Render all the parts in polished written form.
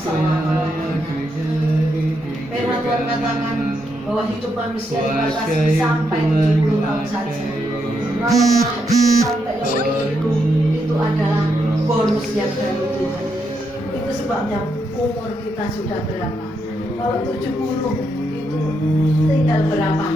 selama-lamanya. Firman Tuhan katakan bahwa hidup manusia dibatasi sampai 70 tahun saja. Sampai lebih itu adalah bonus yang dari Tuhan. Itu sebabnya umur kita sudah berapa? Kalau 70 itu tinggal berapa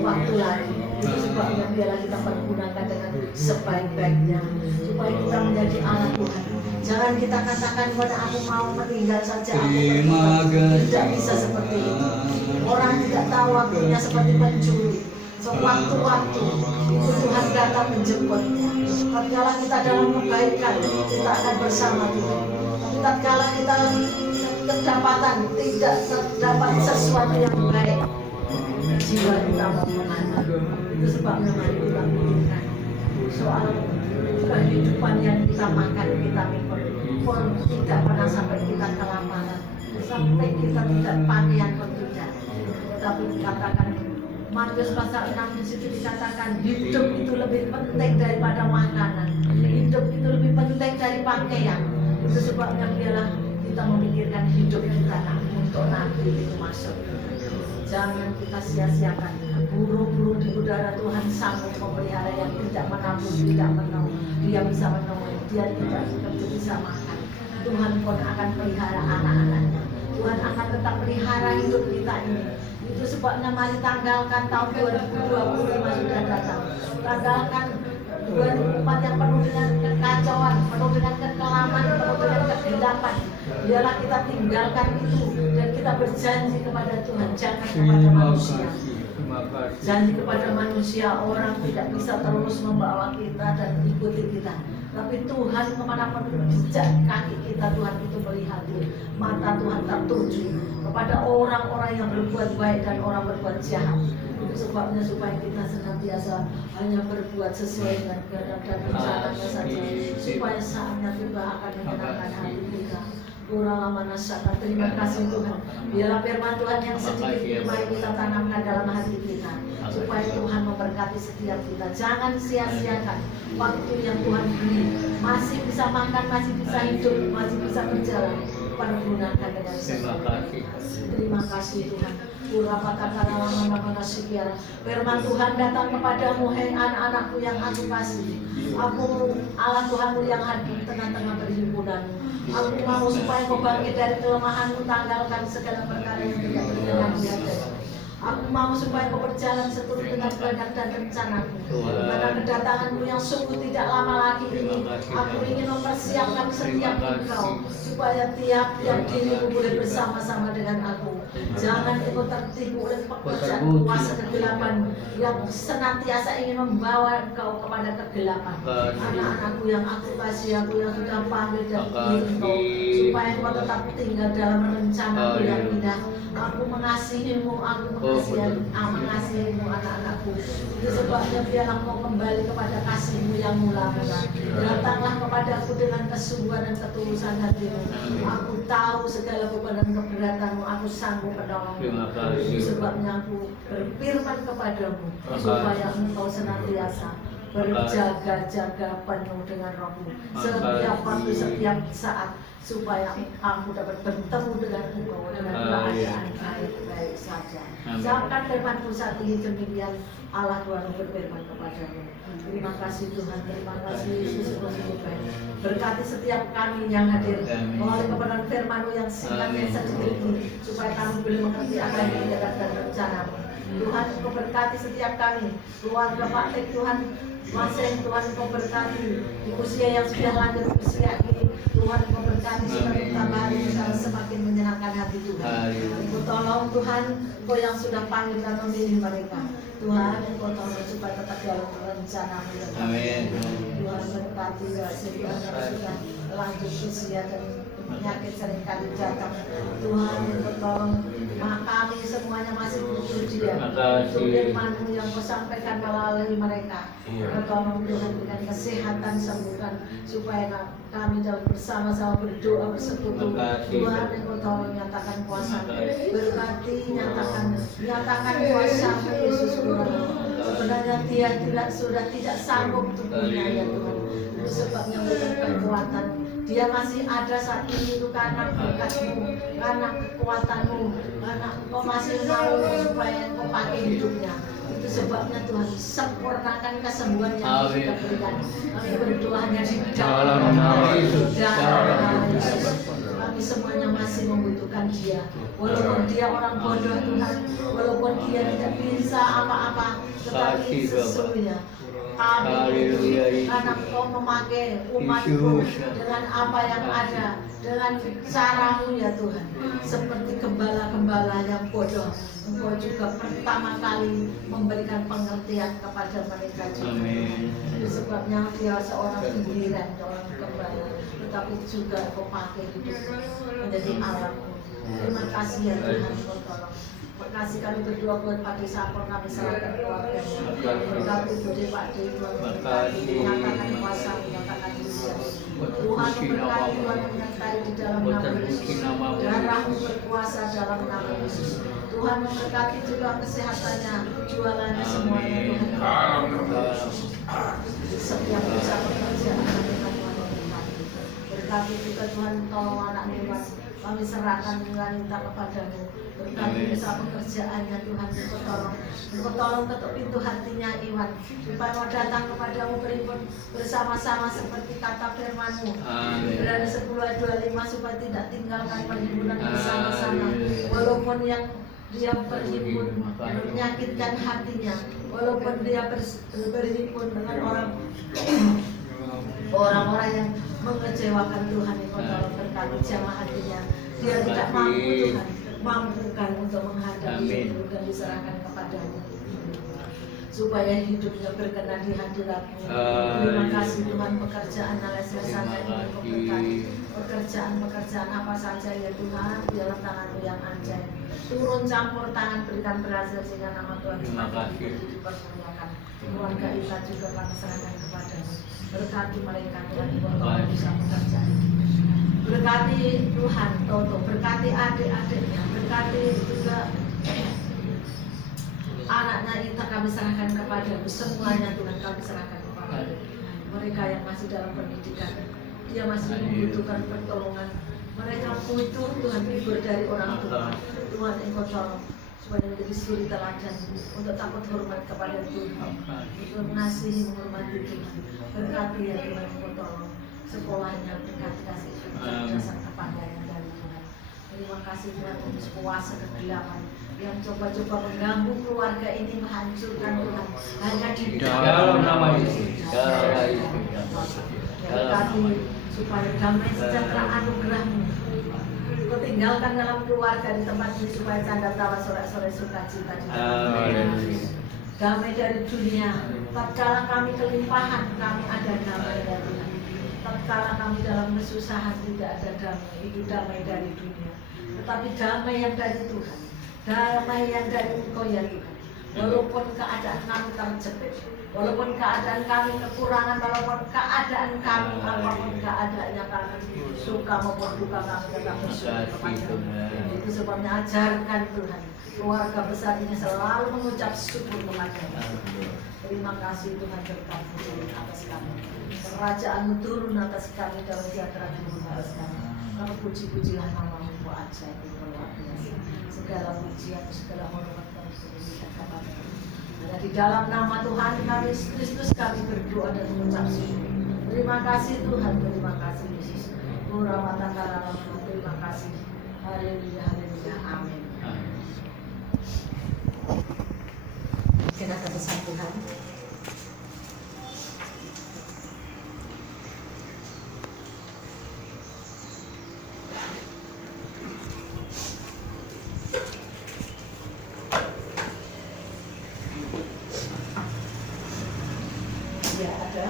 waktu lagi? Itu sebabnya biarlah kita pergunakan dengan sebaik-baiknya supaya kita menjadi anak Tuhan. Jangan kita katakan pada aku mau meninggal saja, aku tidak bisa seperti itu. Orang tidak tahu waktunya seperti pencuri. Sewaktu-waktu itu Tuhan datang menjemputnya. Tatkala kita dalam kebaikan, kita akan bersama Tuhan. Tapi tatkala kita kedapatan tidak terdapat sesuatu yang baik, jiwa kita mengenal. Itu sebabnya mari kita pikirkan soal kehidupan yang kita makan, kita minum, pun tidak pernah sampai kita kelaparan, sampai kita tidak pakaian pun tidak. Tapi dikatakan Matius pasal 6 di situ dikatakan hidup itu lebih penting daripada makanan, hidup itu lebih penting dari pakaian. Itu sebabnya biarlah kita memikirkan hidup kita untuk nanti itu masuk. Jangan kita sia-siakan. Burung-burung di udara Tuhan sanggup memelihara yang tidak menabur, tidak menaung. Dia bisa menaung, dia tidak bisa makan. Tuhan pun akan pelihara anak-anaknya. Tuhan akan tetap pelihara hidup kita ini. Itu sebabnya mari tanggalkan tahun 2025 sudah datang. Tanggalkan 2004 yang penuh dengan kekacauan, penuh dengan kekelaman, penuh dengan kegelapan. Biarlah kita tinggalkan itu dan kita berjanji kepada Tuhan, jangan kepada manusia. Janji kepada manusia, orang tidak bisa terus membawa kita dan ikuti kita. Tapi Tuhan kemanapun jejak kaki kita, Tuhan itu melihat. Mata Tuhan tertuju kepada orang-orang yang berbuat baik dan orang berbuat jahat. Itu sebabnya supaya kita senantiasa hanya berbuat sesuai dengan kehendak dan rencananya saja, supaya saatnya tiba akan menyenangkan hati kita. Terima kasih Tuhan. Biarlah firman Tuhan yang sedikit mari kita tanamkan dalam hati kita, supaya Tuhan memberkati setiap kita. Jangan sia-siakan waktu yang Tuhan beri. Masih bisa makan, masih bisa hidup, masih bisa berjalan. Pergunakan dengan sesuai. Terima kasih Tuhan. Firman Tuhan datang kepadamu, hai anak-anakku yang aku kasih. Aku Allah Tuhanmu yang hadir tengah-tengah perhimpunanmu. Aku mau supaya kau bangkit dari kelemahanmu, tanggalkan segala perkara yang tidak berkenan di hatimu. Aku mau supaya kau berjalan seturut dengan kehendak dan rencanaku. Pada kedatanganmu yang sungguh tidak lama lagi ini, aku ingin mempersiapkan setiap engkau supaya tiap-tiap dirimu boleh bersama-sama dengan aku. Jangan ikut tertipu oleh pekerjaan kuasa kegelapan yang senantiasa ingin membawa engkau kepada kegelapan. Anak-anakku yang aku kasih, aku yang sudah panggil dan pilih engkau, supaya engkau tetap tinggal dalam rencanaku yang indah. Aku mengasihimu, aku mengasihimu anak-anakku. Itu sebabnya biarlah kau kembali kepada kasihmu yang mula-mula. Datanglah kepadaku dengan kesungguhan dan ketulusan hatimu. Aku tahu segala beban dan keberatanmu, aku sanggup menolongmu. Itu sebabnya aku berfirman kepadamu, supaya engkau senantiasa berjaga-jaga penuh dengan rohmu setiap waktu, setiap saat, supaya aku dapat bertemu dengan engkau dengan keadaan baik-baik saja. Jangan firman-Mu saat ini demikian Allah Tuhan berfirman kepadamu. Terima kasih Tuhan, terima kasih Yesus sungguh baik. Berkati setiap kami yang hadir melalui kebenaran firman-Mu yang singkat dan sedikit ini, supaya kami boleh mengerti apa yang dikatakan dan rencana-Mu. Tuhan, Engkau berkati setiap kami, keluarga Pak Tek Tuhan, masing Tuhan Engkau berkati di usia yang sudah lanjut usia ini. Tuhan Engkau berkati semakin tambah hari semakin menyenangkan hati Tuhan. Engkau tolong Tuhan, Engkau yang sudah panggil dan memilih mereka. Tuhan Engkau tolong supaya tetap dalam rencana-Mu. Amin. Tuhan berkati setiap yang sudah lanjut usia dan penyakit seringkali datang. Tuhan Engkau tolong kami semuanya masih butuh Dia. Firman-Mu yang Kau sampaikan melalui mereka. Kau tolong Tuhan dengan kesehatan, sembuhkan supaya kami dapat bersama-sama berdoa bersekutu. Tuhan Engkau tolong nyatakan kuasa, berkati nyatakan kuasa Yesus Tuhan. Sebenarnya Dia sudah tidak sanggup untuk dunia ya Tuhan. Sebabnya memberikan kekuatan dia masih ada saat ini itu karena berkat-Mu, karena kekuatan-Mu, karena Engkau masih mau supaya Engkau pakai hidupnya. Itu sebabnya Tuhan, sempurnakan kesembuhan yang sudah berikan. Kami berdoa hanya di dalam nama Yesus. Kami semuanya masih membutuhkan Dia. Walaupun dia orang bodoh Tuhan, walaupun dia tidak bisa apa-apa, tetapi sesungguhnya karena Engkau memakai umat-Mu dengan apa yang ada, dengan cara-Mu ya Tuhan. Seperti gembala-gembala yang bodoh, Engkau juga pertama kali memberikan pengertian kepada mereka juga. Itu sebabnya dia seorang pinggiran, seorang gembala, tetapi juga Engkau pakai hidup menjadi alat-Mu. Terima kasih ya Tuhan, Engkau tolong. Terima kasih kami berdoa buat Pak Sapor, kami serahkan keluarganya. Berkati Budi Pak Dewi, menyatakan kuasa, menyatakan usia. Tuhan memberkati, Tuhan menyertai di dalam nama Yesus. Darah-Mu berkuasa dalam nama Yesus. Tuhan memberkati juga kesehatannya, jualannya semuanya Tuhan. Setiap usaha pekerjaan Tuhan memberkati. Berkati juga Tuhan, tolong anak Iwan. Kami serahkan wanita kepadamu. Berkati usaha pekerjaannya Tuhan, Engkau tolong ketuk pintu hatinya Iwan, supaya mau datang kepadamu berimpun bersama-sama seperti kata firman-Mu. Berada 10:25 supaya tidak tinggalkan perhimpunan bersama-sama. Walaupun yang dia berhimpun menyakitkan hatinya, walaupun dia berhimpun dengan orang-orang yang mengecewakan Tuhan, Engkau tolong berkati jamaah hatinya. Dia tidak mampu Tuhan, mampukan untuk menghadapi itu dan diserahkan kepadamu, supaya hidupnya berkenan di hadirat-Mu. Terima kasih Tuhan, pekerjaan Alesana ini memberkati. Pekerjaan apa saja ya Tuhan, biarlah tangan-Mu yang ajaib turun campur tangan, berikan berhasil sehingga nama Tuhan dipermuliakan. Keluarga kita juga kami serahkan kepadamu. Berkati mereka Tuhan, Engkau bisa pekerjaan. Berkati Tuhan Toto, berkati adik-adiknya, berkati juga anaknya kita kami serahkan kepadamu. Semuanya Tuhan kami serahkan kepadamu. Mereka yang masih dalam pendidikan, dia masih membutuhkan pertolongan. Mereka butuh Tuhan hibur dari orang tua. Tuhan Engkau tolong supaya menjadi suri teladan untuk takut hormat kepada Tuhan, untuk mengasihi menghormati Tuhan. Berkati ya Tuhan, Engkau tolong sekolahnya, berkati kasih dasar kepandaian dari Tuhan. Terima kasih Tuhan untuk kuasa kegelapan yang coba-coba mengganggu keluarga ini, menghancurkan Tuhan. Hanya di dalam nama Yesus. Berkati supaya damai sejahtera anugerah-Mu Kau tinggalkan dalam keluarga di tempat ini, supaya canda tawa sore-sore sukacita di dalam damai dari dunia. Tatkala kami kelimpahan, kami ada damai dari Tuhan. Tatkala kami dalam kesusahan, tidak ada damai, itu damai dari dunia. Tetapi damai yang dari Tuhan, damai yang dari Engkau ya Tuhan. Walaupun keadaan kami terjepit, walaupun keadaan kami kekurangan, walaupun keadaan kami apapun keadaannya, kami suka maupun duka, kami tetap bersyukur kepada-Mu. Itu sebabnya ajarkan Tuhan keluarga besar ini selalu mengucap syukur kepada-Mu. Terima kasih Tuhan, berkat-Mu turun atas kami, kerajaan-Mu turun atas kami, dan sejahtera turun atas kami. Kami puji-pujilah nama-Mu ajaib, luar biasa. Segala pujian, segala hormat kami berikan kepada-Mu. Dan di dalam nama Tuhan kami Kristus kami berdoa dan mengucap syukur. Terima kasih Tuhan, terima kasih Yesus. Terima kasih. Haleluya, haleluya, amin. Kita pesan Tuhan. Ya, ada.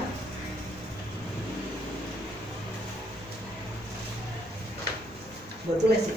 Buat tulis sih.